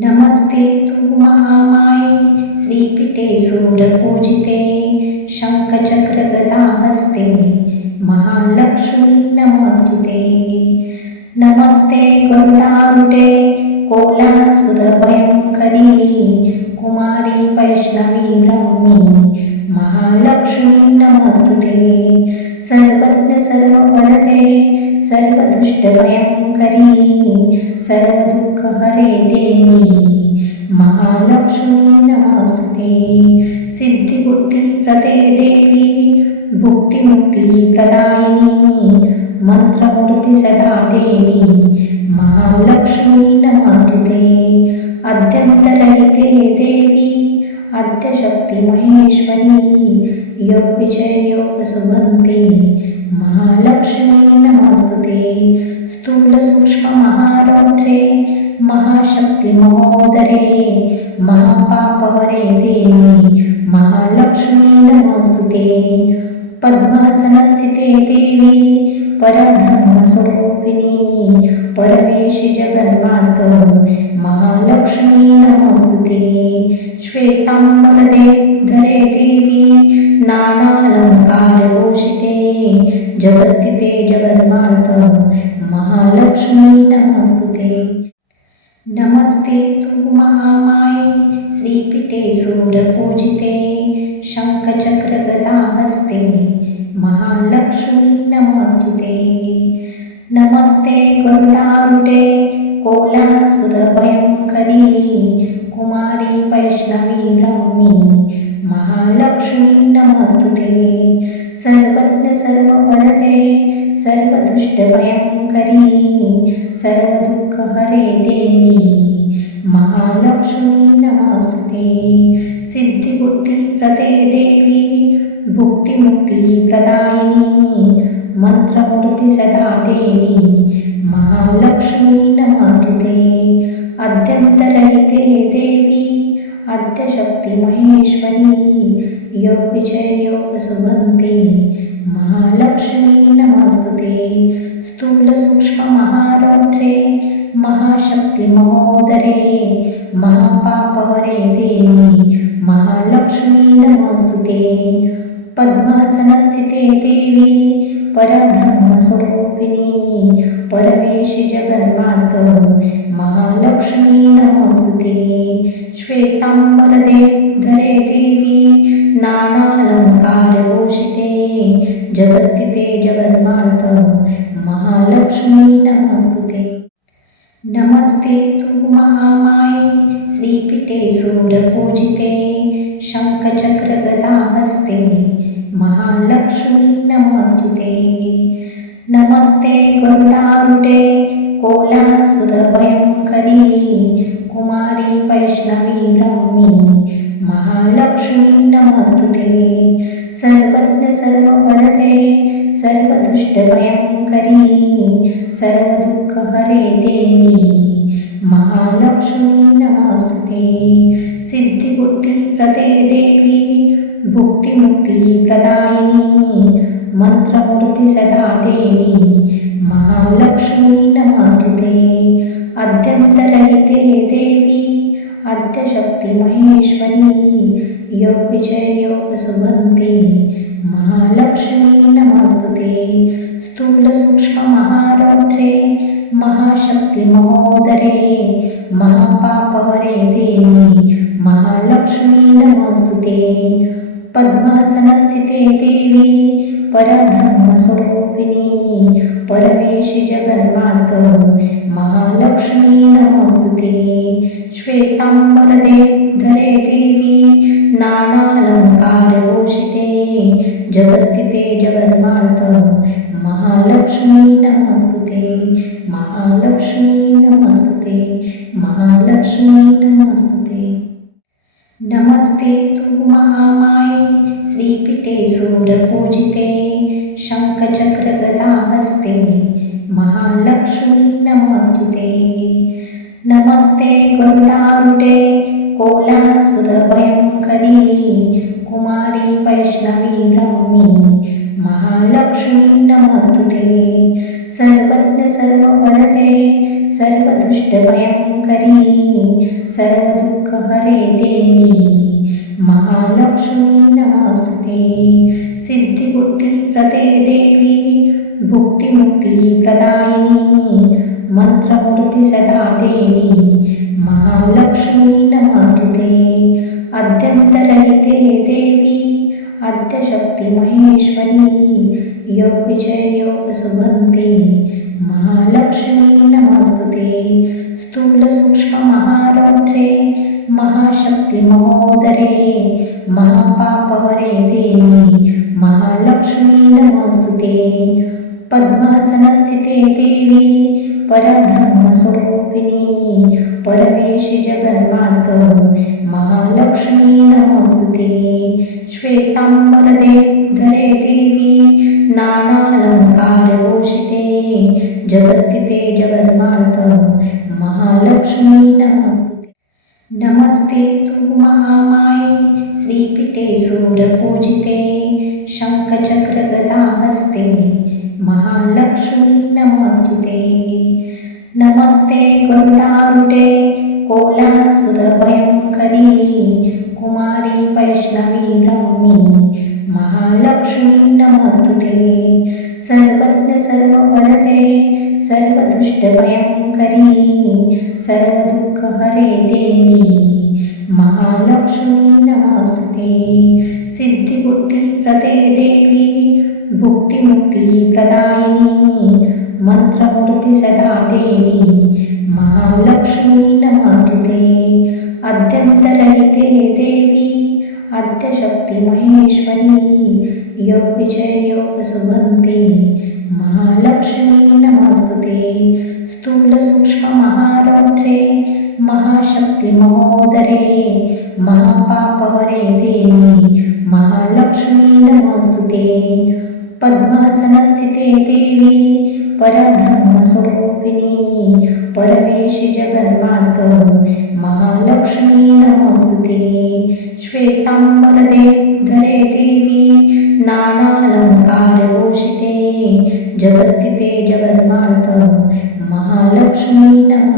नमस्तेस्तु महामाये श्रीपीठे सूरपूजिते शङ्खचक्रगदाहस्ते महालक्ष्मी नमस्तुते। नमस्ते गरुडारूढे कोलासुरभयङ्करी कुमारी वैष्णवी ब्रह्मी महालक्ष्मी नमस्तुते सर्वज्ञ सर्ववरदे सर्वदुष्टभयङ्करी सर्वदुःखहरे देवी महालक्ष्मी नमस्ते सिद्धिबुद्धिप्रदे देवी भुक्तिमुक्तिप्रदायिनी मन्त्रमूर्ति सदा देवी महालक्ष्मी नमस्ते अद्यन्तरहिते देवी अद्यशक्तिमहेश्वरी योगजय योगसुगन्धि महालक्ष्मी नमस्तुते स्थूलसूक्ष्ममहारौद्रे महाशक्तिमहोदरे महापापहरे देवी महालक्ष्मी नमस्तुते पद्मासनस्थिते देवी परब्रह्मस्वरूपिणी परमेशि जगन्मात महालक्ष्मी नमस्तुते श्वेताम्बरदे धरे देवी नानालङ्कारभूषिते जगस्थिते जगन्मात महालक्ष्मी नमस्तुते। नमस्तेस्तु महामाये श्रीपीठे सूरपूजिते शङ्खचक्रगदाहस्ते महालक्ष्मी नमस्तुते। नमस्ते गरुडारूढे कोलासुरभयङ्करी महालक्ष्मी नमस्ते सिद्धिबुद्धिप्रदे देवी भुक्तिमुक्तिप्रदायिनी मन्त्रमूर्ति सदा देवी महालक्ष्मी नमस्ते अद्यन्तरहिते देवी अद्यशक्तिमहेश्वरी योगजय योगसुगन्धि महालक्ष्मी नमस्तुते। स्थूलसूक्ष्ममहारौद्रे महाशक्तिमहोदरे महापापहरे देवी महालक्ष्मी नमस्तुते पद्मासनस्थिते देवी परब्रह्मस्वरूपिणी परमेशि जगन्मात महालक्ष्मी नमस्तुते श्वेताम्बरदे श्रीपीठे सूरपूजिते शङ्खचक्रगदाहस्ते महालक्ष्मी नमस्तुते नमस्ते गरुडारूढे कोलासुरभयङ्करी महालक्ष्मी नमस्ते सिद्धिबुद्धिप्रदे देवी भुक्तिमुक्तिप्रदायिनी मन्त्रमूर्ति सदा देवी महालक्ष्मी नमस्ते अद्यन्तरहिते देवी अद्यशक्तिमहेश्वरी योगजय योगसुगन्धि महालक्ष्मी नमस्तुते स्थूलसूक्ष्ममहारौद्रे महाशक्तिमहोदरे महापापहरे देवी महालक्ष्मी नमस्तुते पद्मासनस्थिते देवी परब्रह्मस्वरूपिणी परमेशि जगन्मात महालक्ष्मी नमस्तुते श्वेताम्बरदे धरे देवी नानालङ्कारभूषिते। जगस्थिते जगन्मात महालक्ष्मी नमस्तुते महालक्ष्मी नमस्तुते नमस्तेस्तु महामाये श्रीपीठे सूरपूजिते शङ्खचक्रगदाहस्ते महालक्ष्मी नमस्तुते। नमस्ते गरुडारूढे कोलासुरभयङ्करी कुमारी वैष्णवी ब्रह्मी महालक्ष्मी नमस्तु ते सर्वज्ञ सर्ववरदे सर्वदुष्टभयङ्करी सर्वदुःखहरे देवी महालक्ष्मी नमस्तु। सिद्धिबुद्धिप्रदे देवी भुक्तिमुक्तिप्रदायिनी मन्त्रमूर्ति सदा देवी महालक्ष्मी नमस्तु। अद्यन्तरहिते देवी अद्यशक्तिमहेश्वरी योगसुगन्धि महालक्ष्मी नमस्तु। ते स्थूलसूक्ष्ममहारौद्रे महाशक्तिमहोदरे महापापहरे देवी महालक्ष्मी नमस्तु पद्मासनस्थिते देवी परब्रह्मस्वरूपिणी परमेशि जगन्मात महालक्ष्मी नमस्तु ते श्वेताम्बरदे धरे देवी नानालङ्कारभूषिते जगस्थिते जगन्मात महालक्ष्मी नमस्ते। नमस्ते महामाये श्रीपीठे सूरपूजिते शङ्खचक्रगदाहस्ते महालक्ष्मी नमस्तु ते नमस्ते गरुडारुडे कोलासुरभयङ्करी कुमारी वैष्णवी ब्रह्मी महालक्ष्मी नमस्तु ते। सर्वज्ञ सर्ववरदे सर्वदुष्टभयङ्करी सर्वदुःखहरे देवी। महालक्ष्मी नमस्तु ते। सिद्धिबुद्धिप्रदे देवी भुक्तिमुक्तिप्रदायिनी मन्त्रमूर्ति सदा देवी। महालक्ष्मी नमस्तु ते। अद्यन्तरहिते देवी अद्यशक्तिमहेश्वरी योगजय योगसुगन्धि महालक्ष्मी नमस्तु ते स्थूलसूक्ष्ममहारौद्रे महाशक्तिमहोदरे महापापहरे देवी महालक्ष्मी नमस्तु ते पद्मासनस्थिते देवी परब्रह्मस्वरूपिणी परमेशि जगन्मात महालक्ष्मी नमस्तु ते श्वेताम्बरदे धरे देवी नानालङ्कारभूषिते जगस्थिते जगन्मात महालक्ष्मी महालक्ष्मी